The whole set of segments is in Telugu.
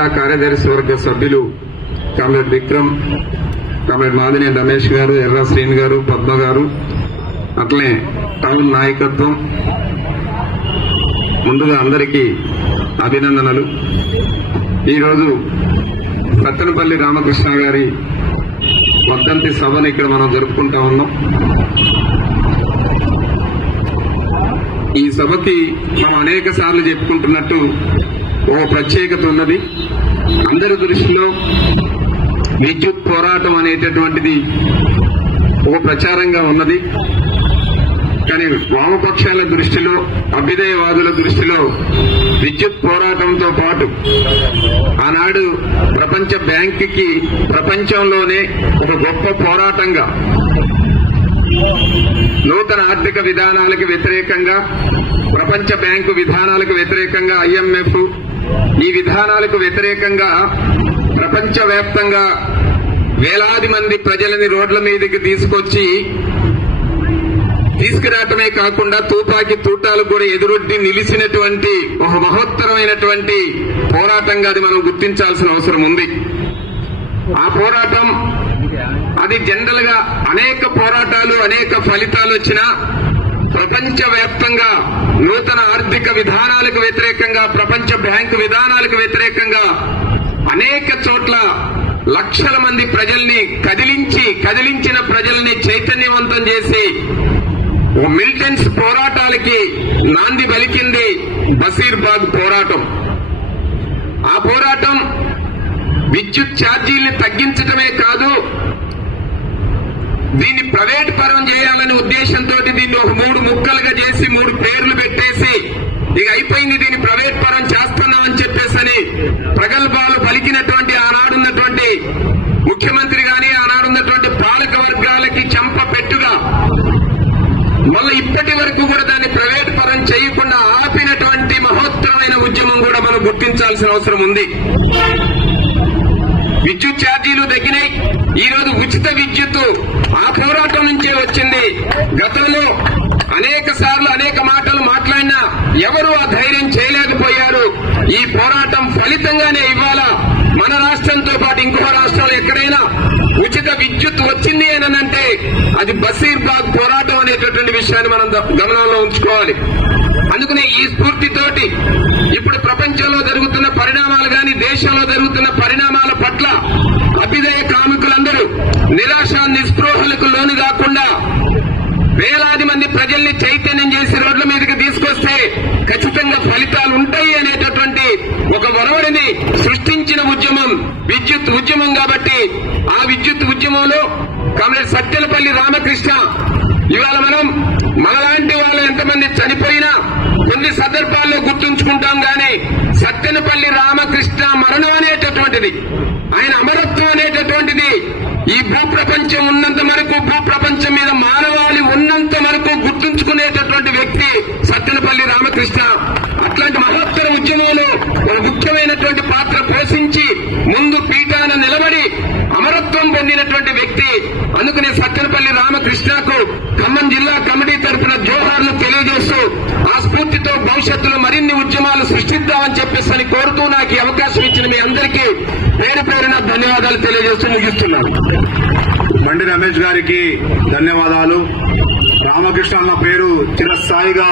జిల్లా కార్యదర్శి వర్గ సభ్యులు కామ్రేడ్ విక్రమ్ కామ్రేడ్ మాదిని రమేష్ గారు ఎర్ర శ్రీని గారు పద్మ గారు అట్లనే టౌన్ నాయకత్వం ముందుగా అందరికీ అభినందనలు. ఈరోజు సత్తెనపల్లి రామకృష్ణ గారి వర్ధంతి సభను ఇక్కడ మనం జరుపుకుంటా ఉన్నాం. ఈ సభకి మనం అనేక సార్లు చెప్పుకుంటున్నట్టు ఓ ప్రత్యేకత ఉన్నది. అందరి దృష్టిలో విద్యుత్ పోరాటం అనేటటువంటిది ఒక ప్రచారంగా ఉన్నది. కానీ వామపక్షాల దృష్టిలో అభ్యుదయవాదుల దృష్టిలో విద్యుత్ పోరాటంతో పాటు ఆనాడు ప్రపంచ బ్యాంకుకి ప్రపంచంలోనే ఒక గొప్ప పోరాటంగా నూతన ఆర్థిక విధానాలకు వ్యతిరేకంగా ప్రపంచ బ్యాంకు విధానాలకు వ్యతిరేకంగా ఐఎంఎఫ్ ఈ విధానాలకు వ్యతిరేకంగా ప్రపంచవ్యాప్తంగా వేలాది మంది ప్రజలని రోడ్ల మీదకి తీసుకొచ్చి తీసుకురావటమే కాకుండా తూపాకి తూటాలు కూడా ఎదురొడ్డి నిలిచినటువంటి ఒక మహోత్తరమైనటువంటి పోరాటంగా అది మనం గుర్తించాల్సిన అవసరం ఉంది. ఆ పోరాటం అది జనరల్గా అనేక పోరాటాలు అనేక ఫలితాలు వచ్చినా ప్రపంచవ్యాప్తంగా నూతన ఆర్థిక విధానాలకు వ్యతిరేకంగా ప్రపంచ బ్యాంకు విధానాలకు వ్యతిరేకంగా అనేక చోట్ల లక్షల మంది ప్రజల్ని కదిలించి కదిలించిన ప్రజల్ని చైతన్యవంతం చేసి ఓ మిలిటెన్స్ పోరాటాలకి నాంది పలికింది బసీర్బాగ్ పోరాటం. ఆ పోరాటం విద్యుత్ ఛార్జీల్ని తగ్గించటమే కాదు దీన్ని ప్రైవేట్ పరం చేయాలనే ఉద్దేశంతో దీన్ని ఒక మూడు ముక్కలుగా చేసి మూడు పేర్లు పెట్టేసి ఇక అయిపోయింది దీన్ని ప్రైవేట్ పరం చేస్తున్నామని చెప్పేసి ప్రగల్భాలు పలికినటువంటి ఆనాడున్నటువంటి ముఖ్యమంత్రి గాని ఆనాడున్నటువంటి పాలక వర్గాలకి చెంప పెట్టుగా మళ్ళీ ఇప్పటి వరకు కూడా దాన్ని ప్రైవేట్ పరం చేయకుండా ఆపినటువంటి మహోత్తరమైన ఉద్యమం కూడా మనం గుర్తించాల్సిన అవసరం ఉంది. విద్యుత్ ఛార్జీలు తగ్గినాయి. ఈ రోజు ఉచిత విద్యుత్ ఆ పోరాటం నుంచే వచ్చింది. గతంలో అనేక సార్లు అనేక మాటలు మాట్లాడినా ఎవరు ఆ ధైర్యం చేయలేకపోయారు. ఈ పోరాటం ఫలితంగానే ఇవాళ మన రాష్ట్రంతో పాటు ఇంకో రాష్ట్రాలు ఎక్కడైనా ఉచిత విద్యుత్ వచ్చింది అని అంటే అది బసీర్ బాగ్ పోరాటం అనేటటువంటి విషయాన్ని మనం గమనంలో ఉంచుకోవాలి. అందుకనే ఈ స్ఫూర్తితోటి ఇప్పుడు ప్రపంచంలో జరుగుతున్న పరిణామాలు గాని దేశంలో జరుగుతున్న పరిణామాలు పట్ల అభ్యుదయ కామికులందరూ నిరాశ నిస్పృహలకు లోను కాకుండా వేలాది మంది ప్రజల్ని చైతన్యం చేసి రోడ్ల మీదకి తీసుకొస్తే ఖచ్చితంగా ఫలితాలు ఉంటాయి అనేటటువంటి ఒక వరవడిని సృష్టించిన ఉద్యమం విద్యుత్ ఉద్యమం కాబట్టి ఆ విద్యుత్ ఉద్యమంలో కామ్రేడ్ సత్యలపల్లి రామకృష్ణ ఇవాళ మనం మనలాంటి వాళ్ళు ఎంతమంది చనిపోయినా కొన్ని సందర్భాల్లో గుర్తుంచుకుంటాం గాని సత్యనపల్లి రామకృష్ణ మరణం అనేటటువంటిది ఆయన అమరత్వం అనేటటువంటిది ఈ భూప్రపంచం ఉన్నంత వరకు భూప్రపంచం మీద మానవాళి ఉన్నంత వరకు గుర్తుంచుకునేటటువంటి వ్యక్తి సత్యనపల్లి రామకృష్ణ అట్లాంటి మహత్తర ఉద్యమంలో ఒక ముఖ్యమైనటువంటి పాత్ర పోషించి ముందు పీఠాన నిలబడి అమరత్వం పొందినటువంటి వ్యక్తి అందుకనే సత్యనపల్లి రామకృష్ణకు ఖమ్మం జిల్లా కమిటీ తరఫున జోహార్లు తెలియజేస్తూ ఆ స్ఫూర్తితో భవిష్యత్తులో మరిన్ని ఉద్యమాలు సృష్టిద్దామని చెప్పేసి అని కోరుతూ నాకు అవకాశం ఇచ్చిన మీ అందరికీ పేరు పేరున ధన్యవాదాలు తెలియజేస్తూ ముగిస్తున్నాను. మండి రమేష్ గారికి ధన్యవాదాలు. రామకృష్ణ అన్న పేరు చిరస్థాయిగా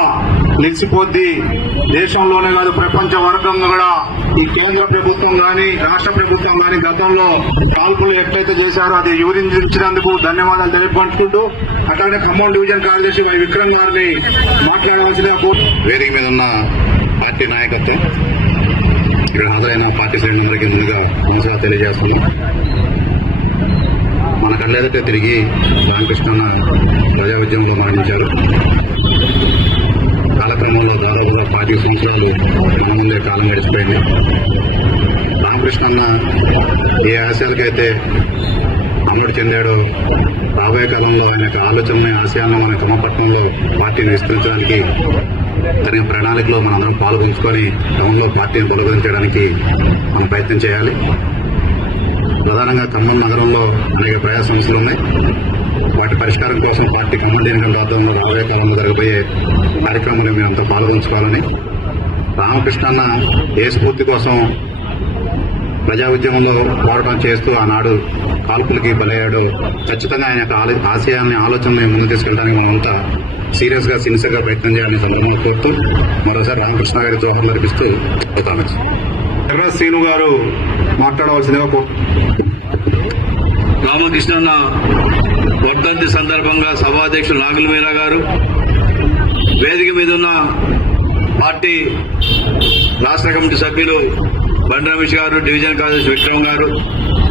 నిలిచిపోద్ది. దేశంలోనే కాదు ప్రపంచ వర్గంగా కూడా ఈ కేంద్ర ప్రభుత్వం కానీ రాష్ట్ర ప్రభుత్వం కానీ గతంలో కాల్పులు ఎట్లయితే చేశారో అది వివరించినందుకు ధన్యవాదాలు తెలియపంచుకుంటూ అట్లానే ఖమ్మం డివిజన్ కార్యదర్శి వై విక్రమ్ గారిని మాట్లాడవలసిందిగా వేదిక మీద ఉన్న పార్టీ నాయకత్వం ఇక్కడ హాజరైన పార్టీ శ్రేణులందరికీ ముందుగా నమస్కారం తెలియజేస్తున్నాం. మన కళ్ళెదుటే తిరిగి రామకృష్ణ ప్రజా ఉద్యమంలో మరణించారు. కాలక్రమంలో దాదాపుగా పార్టీ సంవత్సరాలు మన ముందే కాలం గడిచిపోయింది. రామకృష్ణన్న ఏ ఆశయాలకైతే అమలు చెందాడో రాబోయే కాలంలో ఆయన యొక్క ఆలోచనని ఆశయాలను మన క్రమపట్నంలో పార్టీని విస్తరించడానికి తగిన ప్రణాళికలో మనందరం పాల్గొంచుకొని క్రమంలో పార్టీని బలపరించడానికి మనం ప్రయత్నం చేయాలి. ప్రధానంగా ఖమ్మం నగరంలో అనేక ప్రజా సమస్యలు ఉన్నాయి. పరిష్కారం కోసం పార్టీ ఖమ్మం ఎన్నికల వాతావరణంలో రాబోయే కాలంలో జరగబోయే కార్యక్రమంలో మేమంతా పాల్గొంచుకోవాలని రామకృష్ణన్న ఏ స్ఫూర్తి కోసం ప్రజా ఉద్యమంలో పోరాటం చేస్తూ ఆనాడు కాల్పులకి బలయ్యాడో ఖచ్చితంగా ఆయన యొక్క ఆశయాన్ని ఆలోచనని ముందు తీసుకెళ్ళడానికి మనమంతా సీరియస్గా సిన్సియర్గా ప్రయత్నం చేయాలని సందర్భంగా కోరుతూ మరోసారి రామకృష్ణ గారి జోహర్లు అర్పిస్తూ పోతాను. ఎర్ర శ్రీను గారు మాట్లాడవలసిందిగా కోరు రామకృష్ణన్న వర్ధంతి సందర్భంగా సభాధ్యక్షులు నాగుల మీరా గారు వేదిక మీద ఉన్న పార్టీ రాష్ట్ర కమిటీ సభ్యులు బండి రమేష్ గారు డివిజన్ కార్యదర్శి విక్రమ్ గారు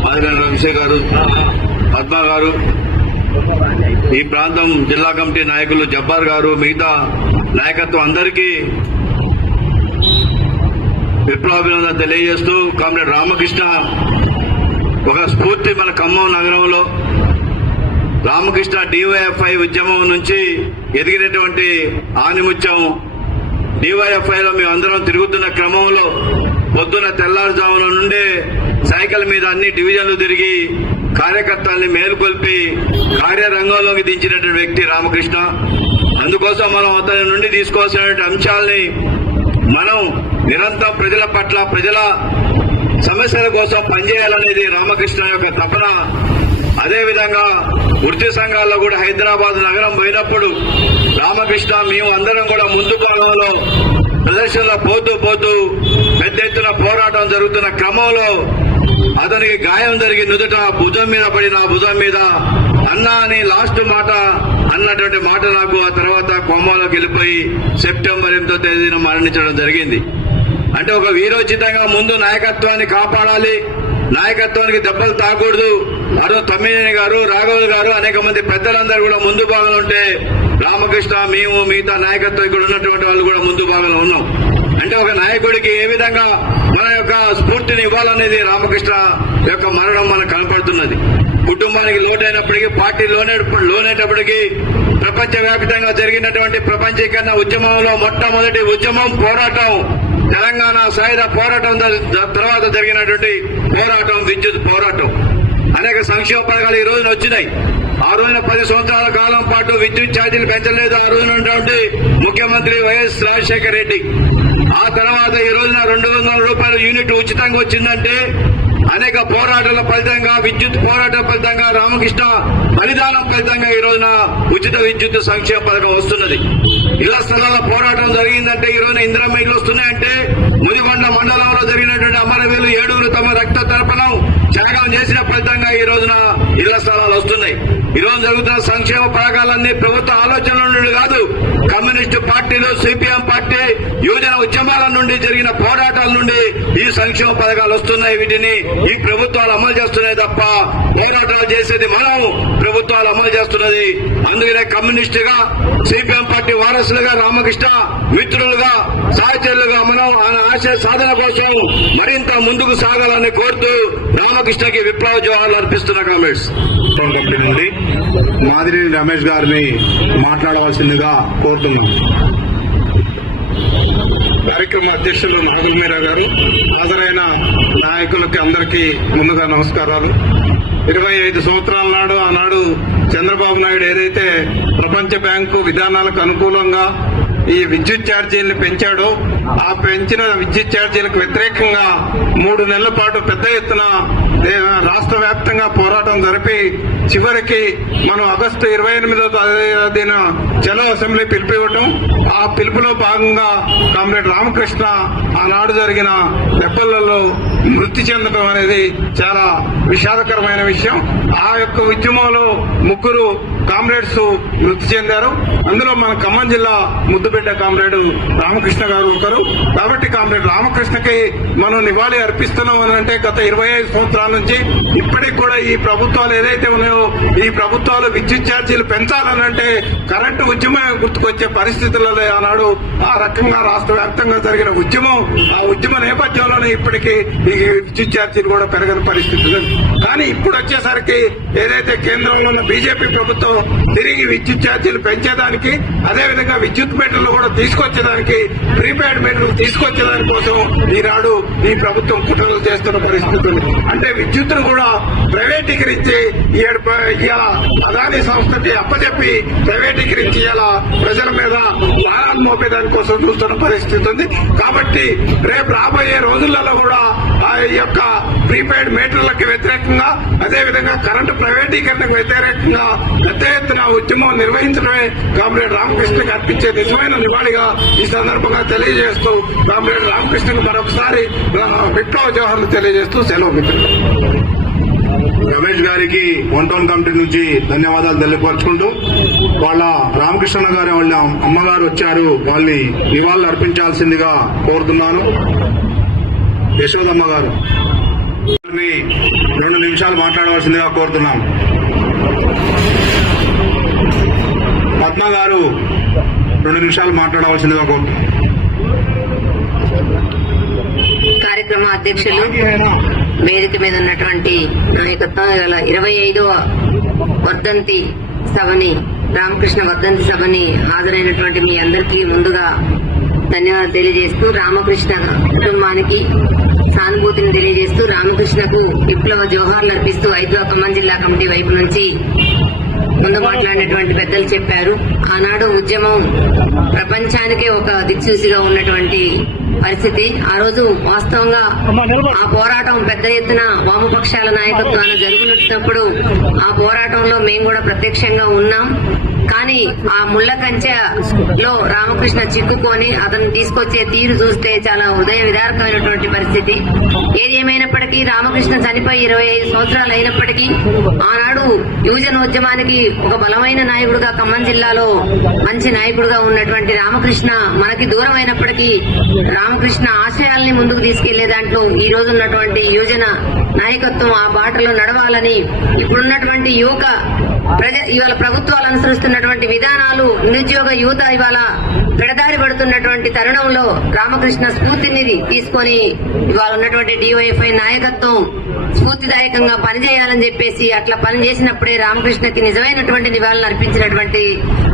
ఆదిరాజు రమేష్ గారు పద్మ గారు ఈ ప్రాంతం జిల్లా కమిటీ నాయకులు జబ్బార్ గారు మిగతా నాయకత్వం అందరికీ విప్లవాభినందన తెలియజేస్తూ కామ్రేడ్ రామకృష్ణ ఒక స్ఫూర్తి మన ఖమ్మం నగరంలో రామకృష్ణ డివైఎఫ్ఐ ఉద్యమం నుంచి ఎదిగినటువంటి ఆనిముత్యం. డివైఎఫ్ఐ లో మేము అందరం తిరుగుతున్న క్రమంలో పొద్దున తెల్లారుజామున నుండే సైకిల్ మీద అన్ని డివిజన్లు తిరిగి కార్యకర్తల్ని మేలుకొల్పి కార్యరంగంలోకి దించినటువంటి వ్యక్తి రామకృష్ణ. అందుకోసం మనం అతని నుండి తీసుకోవాల్సినటువంటి అంశాలని మనం నిరంతరం ప్రజల పట్ల ప్రజల సమస్యల కోసం పనిచేయాలనేది రామకృష్ణ యొక్క తపన. అదేవిధంగా వృత్తి సంఘాల్లో కూడా హైదరాబాద్ నగరం పోయినప్పుడు రామకృష్ణ మేము అందరం కూడా ముందు భాగంలో ప్రదర్శనలో పోతూ పోతూ పెద్ద ఎత్తున పోరాటం జరుగుతున్న క్రమంలో అతనికి గాయం జరిగి నుదుట భుజం మీద పడిన భుజం మీద అన్నా అని లాస్ట్ మాట అన్నటువంటి మాట నాకు ఆ తర్వాత కొమ్మలోకి వెళ్ళిపోయి సెప్టెంబర్ ఎనిమిదో తేదీన మరణించడం జరిగింది. అంటే ఒక వీరోచితంగా ముందు నాయకత్వాన్ని కాపాడాలి నాయకత్వానికి దెబ్బలు తాకూడదు అదో తమ్మినేని గారు రాఘవులు గారు అనేక మంది పెద్దలందరూ కూడా ముందు భాగంలో ఉంటే రామకృష్ణ మేము మిగతా నాయకత్వం ఇక్కడ ఉన్నటువంటి వాళ్ళు కూడా ముందు భాగంలో ఉన్నాం. అంటే ఒక నాయకుడికి ఏ విధంగా మన యొక్క స్ఫూర్తిని ఇవ్వాలనేది రామకృష్ణ యొక్క మరణం మనకు కనపడుతున్నది. కుటుంబానికి లోటైనప్పటికీ పార్టీ లోనే లోనేటప్పటికీ ప్రపంచ వ్యాప్తంగా జరిగినటువంటి ప్రపంచీకరణ ఉద్యమంలో మొట్టమొదటి ఉద్యమం పోరాటం తెలంగాణ సాయుధ పోరాటం తర్వాత జరిగినటువంటి పోరాటం విద్యుత్ పోరాటం. అనేక సంక్షేమ పథకాలు ఈ రోజున వచ్చినాయి. ఆ రోజున పది సంవత్సరాల కాలం పాటు విద్యుత్ ఛార్జీలు పెంచలేదు. ఆ రోజున ఉన్నటువంటి ముఖ్యమంత్రి వైఎస్ రాజశేఖర రెడ్డి. ఆ తర్వాత ఈ రోజున రెండు వందల రూపాయల యూనిట్ ఉచితంగా వచ్చిందంటే అనేక పోరాటాల ఫలితంగా విద్యుత్ పోరాట ఫలితంగా రామకృష్ణ బలిదానం ఫలితంగా ఈ రోజున ఉచిత విద్యుత్ సంక్షేమ పథకం వస్తున్నది. ఇళ్ళ స్థలాల పోరాటం జరిగిందంటే ఈ రోజున ఇందిరా వస్తున్నాయంటే ముదిగొండ మండలంలో జరిగినటువంటి అమరవీరులు ఏడుగురు తమ రక్త తర్పణం త్యాగం చేసిన ఫలితంగా ఈ రోజున ఇళ్ళ స్థలాలు వస్తున్నాయి. ఈ రోజు జరుగుతున్న సంక్షేమ పథకాలన్నీ ప్రభుత్వ ఆలోచనల నుండి కాదు కమ్యూనిస్టు పార్టీలు సిపిఎం పార్టీ యువజన ఉద్యమాల నుండి జరిగిన పోరాటాల నుండి ఈ సంక్షేమ పథకాలు వస్తున్నాయి. వీటిని ఈ ప్రభుత్వాలు అమలు చేస్తున్నాయి తప్ప పోరాటాలు చేసేది మనం. ప్రభుత్వాలు అమలు చేస్తున్నది అందుకనే కమ్యూనిస్టుగా సిపిఎం పార్టీ వారసులుగా రామకృష్ణ మిత్రులుగా సహచరులుగా మనం ఆయన ఆశయ సాధన కోసం మరింత ముందుకు సాగాలని కోరుతూ రామకృష్ణకి విప్లవ జోహార్లు అర్పిస్తున్న కామెంట్స్. కమిటీ నుండి మాదిరిని రమేష్ గారిని మాట్లాడవలసిందిగా కోరుతున్నాం. కార్యక్రమ అధ్యక్షులు నాగుల మీరా గారు హాజరైన నాయకులకి అందరికీ ముందుగా నమస్కారాలు. ఇరవై ఐదు సంవత్సరాల నాడు ఆనాడు చంద్రబాబు నాయుడు ఏదైతే ప్రపంచ బ్యాంకు విధానాలకు అనుకూలంగా ఈ విద్యుత్ ఛార్జీలను పెంచాడు. ఆ పెంచిన విద్యుత్ ఛార్జీలకు వ్యతిరేకంగా మూడు నెలల పాటు పెద్ద ఎత్తున రాష్ట్ర వ్యాప్తంగా పోరాటం జరిపి చివరికి మనం ఆగస్టు ఇరవై ఎనిమిదో తేదీన జన అసెంబ్లీ పిలుపు ఇవ్వటం. ఆ పిలుపులో భాగంగా కామ్రేడ్ రామకృష్ణ ఆనాడు జరిగిన దెబ్బలలో మృతి చెందడం అనేది చాలా విషాదకరమైన విషయం. ఆ యొక్క ఉద్యమంలో ముగ్గురు కామ్రేడ్స్ మృతి చెందారు. అందులో మన ఖమ్మం జిల్లా ముద్దుబిడ్డ కామ్రేడ్ రామకృష్ణ గారు ఒకరు కాబట్టి కామ్రేడ్ రామకృష్ణకి మనం నివాళి అర్పిస్తున్నాం అని అంటే గత ఇరవై ఐదు సంవత్సరాల నుంచి ఇప్పటికి కూడా ఈ ప్రభుత్వాలు ఏదైతే ఉన్నాయో ఈ ప్రభుత్వాలు విద్యుత్ ఛార్జీలు పెంచాలని అంటే కరెంటు ఉద్యమం గుర్తుకొచ్చే పరిస్థితులలో ఆనాడు ఆ రకంగా రాష్ట్ర వ్యాప్తంగా జరిగిన ఉద్యమం ఆ ఉద్యమ నేపథ్యంలోనే ఇప్పటికీ ఈ విద్యుత్ ఛార్జీలు కూడా పెరగని పరిస్థితులు కానీ ఇప్పుడు వచ్చేసరికి ఏదైతే కేంద్రంలో ఉన్న బీజేపీ ప్రభుత్వం తిరిగి విద్యుత్ ఛార్జీలు పెంచేదానికి అదేవిధంగా విద్యుత్ మీటర్లు కూడా తీసుకొచ్చేదానికి ప్రీపెయిడ్ మీటర్లు తీసుకొచ్చేదాని కోసం ఈనాడు ఈ ప్రభుత్వం కుట్రలు చేస్తున్న పరిస్థితి ఉంది. అంటే విద్యుత్ను కూడా ప్రైవేటీకరించి ఈడ- ఇవాళ అదాని సంస్థకి అప్పచెప్పి ప్రైవేటీకరించి ఇలా ప్రజల మీద భారాలు మోపేదాని కోసం చూస్తున్న పరిస్థితి ఉంది. కాబట్టి రేపు రాబోయే రోజులలో కూడా ఆ యొక్క ప్రీపెయిడ్ మీటర్లకు వ్యతిరేకంగా అదేవిధంగా కరెంటు ప్రైవేటీకరణకు వ్యతిరేకంగా పెద్ద ఎత్తున ఉద్యమం నిర్వహించడమే కామ్రేడ్ రామకృష్ణకి అర్పించే నిజమైన నివాళిగా ఈ సందర్భంగా తెలియజేస్తూ కామ్రేడ్ రామకృష్ణకు మరొకసారి విప్లవ జవహర్లు తెలియజేస్తూ సెలవు మిత్రులు రమేష్ గారికి వన్ టౌన్ కమిటీ నుంచి ధన్యవాదాలు తెలియపరుచుకుంటూ వాళ్ళ రామకృష్ణ గారి వాళ్ళ అమ్మగారు వచ్చారు వాళ్ళని నివాళులు అర్పించాల్సిందిగా కోరుతున్నాను. యశోదమ్మ గారు. రెండు నిమిషాలు మాట్లాడవలసిందిగా కోరుతున్నాం. పద్మ గారు రెండు నిమిషాలు మాట్లాడవలసిందిగా కోరుతున్నాం. కార్యక్రమ అధ్యక్షులు వేదిక మీద ఉన్నటువంటి నాయకత్వం ఇవాళ ఇరవై ఐదవ వర్ధంతి సభని రామకృష్ణ వర్ధంతి సభని హాజరైనటువంటి మీ అందరికీ ముందుగా ధన్యవాదాలు తెలియజేస్తూ రామకృష్ణ కుటుంబానికి సానుభూతిని తెలియజేస్తూ రామకృష్ణకు విప్లవ జోహార్లు అర్పిస్తూ ఐదు ఖమ్మం జిల్లా కమిటీ వైపు నుంచి ముందు మాట్లాడినటువంటి పెద్దలు చెప్పారు. ఆనాడు ఉద్యమం ప్రపంచానికే ఒక దిక్సూసిగా ఉన్నటువంటి పరిస్థితి. ఆ రోజు వాస్తవంగా ఆ పోరాటం పెద్ద ఎత్తున వామపక్షాల నాయకత్వాన జరుగుతున్నప్పుడు ఆ పోరాటంలో మేము కూడా ప్రత్యక్షంగా ఉన్నాం. కానీ ఆ ముళ్ళ కంచెలో రామకృష్ణ చిక్కుకొని అతను తీసుకొచ్చే తీరు చూస్తే చాలా ఉదయ విదారకమైనటువంటి పరిస్థితి. ఏది ఏమైనప్పటికీ రామకృష్ణ చనిపోయి ఇరవై ఐదు సంవత్సరాలు అయినప్పటికీ ఆనాడు యువజనోద్యమానికి ఒక బలమైన నాయకుడుగా ఖమ్మం జిల్లాలో మంచి నాయకుడుగా ఉన్నటువంటి రామకృష్ణ మనకి దూరం అయినప్పటికీ రామకృష్ణ ఆశయాల్ని ముందుకు తీసుకెళ్ళే దాంట్లో ఈ రోజు ఉన్నటువంటి యువజన నాయకత్వం ఆ బాటలో నడవాలని ఇప్పుడున్నటువంటి యువక ప్రజ ఇవాళ ప్రభుత్వాలు అనుసరిస్తున్నటువంటి విధానాలు నిరుద్యోగ యువత ఇవాళ పెడదారి పడుతున్నటువంటి తరుణంలో రామకృష్ణ స్ఫూర్తిని తీసుకొని ఇవాళ ఉన్నటువంటి డివైఎఫ్ఐ నాయకత్వం స్ఫూర్తిదాయకంగా పనిచేయాలని చెప్పేసి అట్లా పని చేసినప్పుడే రామకృష్ణకి నిజమైనటువంటి నివాళులు అర్పించినటువంటి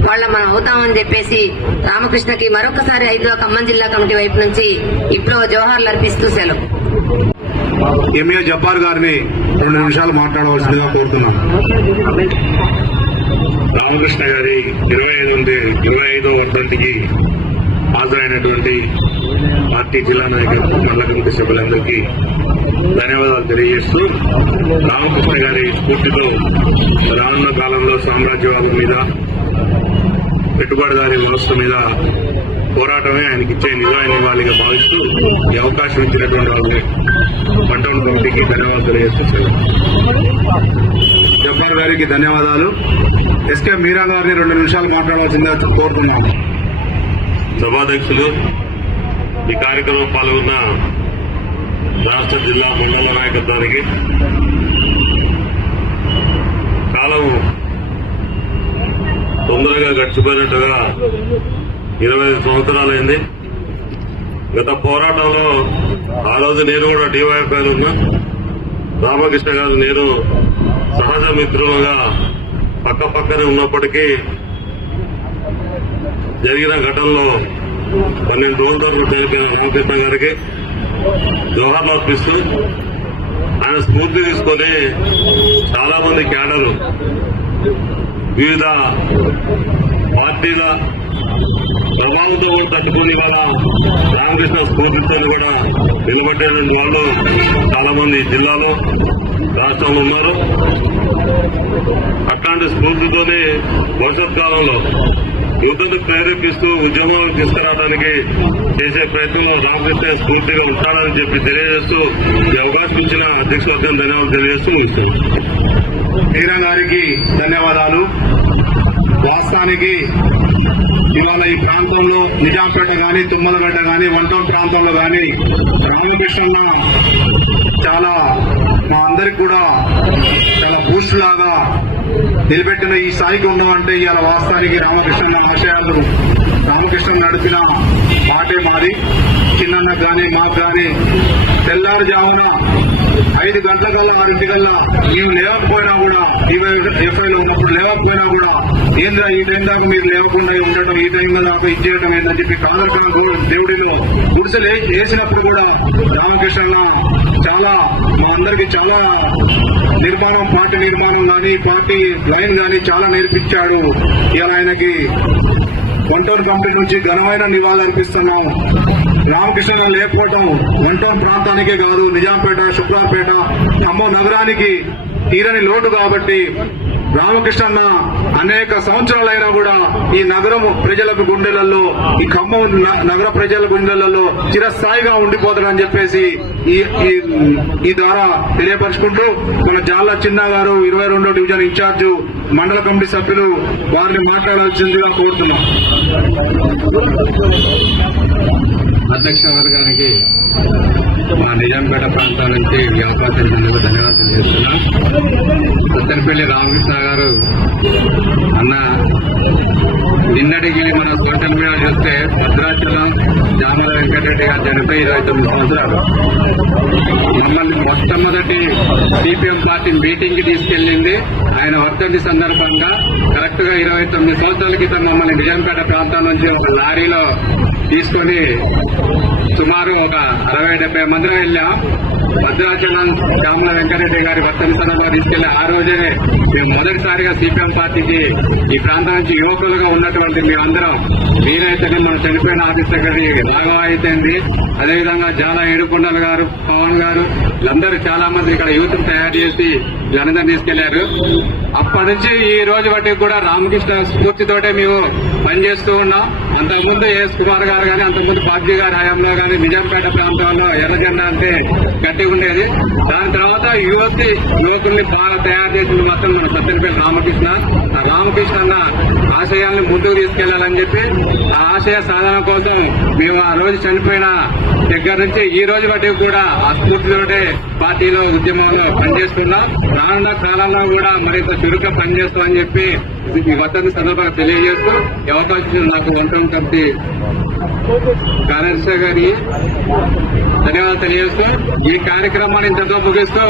వాళ్ళ మనం అవుతామని చెప్పేసి రామకృష్ణకి మరొకసారి ఐదో ఖమ్మం జిల్లా కమిటీ వైపు నుంచి ఇప్పుడు జోహార్లు అర్పిస్తూ సెలవు. ఎంఏ జబ్బార్ గారిని రెండు నిమిషాలు మాట్లాడవలసిందిగా కోరుతున్నాను. రామకృష్ణ గారి ఇరవై ఐదు ఇరవై ఐదో వర్ధంతికి హాజరైనటువంటి పార్టీ జిల్లా నాయకులు మండల కమిటీ సభ్యులందరికీ ధన్యవాదాలు తెలియజేస్తూ రామకృష్ణ గారి స్ఫూర్తితో రానున్న కాలంలో సామ్రాజ్యవాదం మీద పెట్టుబడిదారి వ్యవస్థ మీద పోరాటమే ఆయనకి ఇచ్చే నిజమైన నివాళిగా భావిస్తూ ఈ అవకాశం ఇచ్చినటువంటి వాళ్ళని పంటౌన్ కమిటీకి ధన్యవాదాలు తెలియజేస్తూ జబ్బార్ గారికి ధన్యవాదాలు. ఎస్కే మీరా గారిని రెండు నిమిషాలు మాట్లాడాల్సిందిగా కోరుతున్నాను. సభాధ్యక్షులు ఈ కార్యక్రమం పాల్గొన్న రాష్ట్ర జిల్లా మండల నాయకత్వానికి కాలం తొందరగా గడిచిపోయినట్టుగా ఇరవై ఐదు సంవత్సరాలైంది. గత పోరాటంలో ఆ రోజు నేను కూడా డివైఎఫ్ఐలో ఉన్నా. రామకృష్ణ గారు నేను సహజ మిత్రులుగా పక్క పక్కనే ఉన్నప్పటికీ జరిగిన ఘటనలో పన్నెండు రోజుల జరిపిన చనిపోయిన రామకృష్ణ గారికి జోహార్లు పిస్తూ ఆయన స్ఫూర్తి తీసుకొని చాలా మంది క్యాడర్లు వివిధ పార్టీల ప్రభావంతో కూడా తట్టుకుని ఇవాళ రామకృష్ణ స్ఫూర్తితో కూడా నిలబడేటువంటి వాళ్ళు చాలా మంది జిల్లాలో రాష్ట్రంలో ఉన్నారు. అట్లాంటి స్ఫూర్తితోనే భవిష్యత్ కాలంలో యుద్ధను ప్రేరేపిస్తూ ఉద్యమాలను తీసుకురావడానికి చేసే ప్రయత్నం రామకృష్ణ స్ఫూర్తిగా ఉంటాడని చెప్పి తెలియజేస్తూ ఈ అవకాశం ఇచ్చిన అధ్యక్ష వర్గం ధన్యవాదాలు తెలియజేస్తూ మీరా గారికి ధన్యవాదాలు. వాస్తవానికి ఇవాళ ఈ ప్రాంతంలో నిజాంపేట కానీ తుమ్మలగడ్డ గాని వంటం ప్రాంతంలో కానీ రామకృష్ణ చాలా మా అందరికి కూడా చాలా బూస్ట్ లాగా నిలబెట్టిన ఈ స్థాయికి ఉన్నామంటే ఇవాళ వాస్తవానికి రామకృష్ణ ఆశయాలు రామకృష్ణ నడిపిన మాటే మాది. చిన్న కానీ మాకు గాని తెల్లారుజామున ఐదు గంటలకల్లా ఆరింటికల్లా మేము లేవకపోయినా కూడా ఎఫ్ఐలో ఉన్నప్పుడు లేవకపోయినా కూడా ఏంద్రా ఈ టైం దాకా మీరు లేవకుండా ఉండటం? ఈ టైం దాకా ఇది చేయడం ఏందని చెప్పి కాదర్ ఖాన్ దేవుడిలో గుడిసెలు వేసినప్పుడు కూడా రామకృష్ణ చాలా మా అందరికి చాలా నిర్మాణం పార్టీ నిర్మాణం కానీ పార్టీ లైన్ కానీ చాలా నేర్పించాడు. ఇలా ఆయనకి వంటూరు కంపెనీ నుంచి ఘనమైన నివాళులర్పిస్తున్నాం. రామకృష్ణ లేకపోవటం వంటూరు ప్రాంతానికే కాదు నిజాంపేట శుక్రార్పేట ఖమ్మం నగరానికి తీరని లోటు కాబట్టి రామకృష్ణన్న అనేక సంవత్సరాలైనా కూడా ఈ నగరం ప్రజలకు గుండెలలో ఈ ఖమ్మం న- నగర ప్రజల గుండెలలో చిరస్థాయిగా ఉండిపోతాడని చెప్పేసి ఈ ఈ ఈ ద్వారా తెలియపరుచుకుంటూ మన జాల చిన్న గారు ఇరవై రెండో డివిజన్ ఇన్ఛార్జ్ మండల కమిటీ సభ్యులు వారిని మాట్లాడాల్సిందిగా కోరుతున్నాం. అధ్యక్ష వర్గానికి మా నిజాంపేట ప్రాంతం నుంచి ఈ అవకాశం ఇచ్చినందుకు ధన్యవాదాలు తెలియజేస్తున్నా సత్తెనపల్లి రామకృష్ణ గారు అన్న నిన్నటికి మన సోషల్ మీడియా చూస్తే భద్రాచలం జామల వెంకటరెడ్డి గారు చనిపోయి ఇరవై తొమ్మిది సంవత్సరాలు. మమ్మల్ని మొట్టమొదటి సిపిఎం పార్టీ మీటింగ్కి తీసుకెళ్ళింది ఆయన వర్ధంతి సందర్భంగా కరెక్ట్గా ఇరవై తొమ్మిది సంవత్సరాల క్రితం మమ్మల్ని నిజాంపేట ప్రాంతం నుంచి ఒక లారీలో తీసుకొని సుమారు ఒక అరవై డెబ్బై మందిలో వెళ్ళాం. భద్రాచలం శ్యామల వెంకటరెడ్డి గారి వర్తని తీసుకెళ్ళి ఆ రోజే మేము మొదటిసారిగా సిపిఎం పార్టీకి ఈ ప్రాంతం నుంచి యువకులుగా ఉన్నటువంటి మేమందరం వీరైతేనే మన చనిపోయిన ఆఫీస్ సెక్రటరీ రాఘవ అయితేంది. అదేవిధంగా జాల ఏడుకొండలు గారు పవన్ గారు వీళ్ళందరూ చాలా మంది ఇక్కడ యూత్ తయారు చేసి వీళ్ళందరినీ తీసుకెళ్ళారు. అప్పటి నుంచి ఈ రోజు బట్టి కూడా రామకృష్ణ స్ఫూర్తితోటే మేము పనిచేస్తూ ఉన్నాం. అంతకుముందు ఏఎస్ కుమార్ గారు కానీ అంతకుముందు బాబ్జీ గారి హయాంలో కానీ నిజాంపేట ప్రాంతంలో ఎర్రజెండా అంటే గట్టిగా ఉండేది. దాని తర్వాత యువతి యువకుల్ని బాగా తయారు చేసింది మాత్రం మన సత్యనపల్లి రామకృష్ణ. ఆ రామకృష్ణ అన్న ఆశయాల్ని ముందుకు తీసుకెళ్ళాలని చెప్పి ఆ ఆశయ సాధన కోసం మేము ఆ రోజు చనిపోయిన దగ్గర నుంచి ఈ రోజు బట్టి కూడా ఆ స్ఫూర్తితోటే పార్టీలో ఉద్యమంలో పనిచేస్తున్నాం. రానున్న కాలంలో కూడా మరింత చురుగ్గా పనిచేస్తామని చెప్పి ఈ వద్దతి సందర్భంగా తెలియజేస్తూ అవకాశం నాకు వంటం కమిటీ కార్యదర్శి గారికి ధన్యవాదాలు తెలియజేస్తూ ఈ కార్యక్రమాన్ని ఇంతతో ముగిస్తూ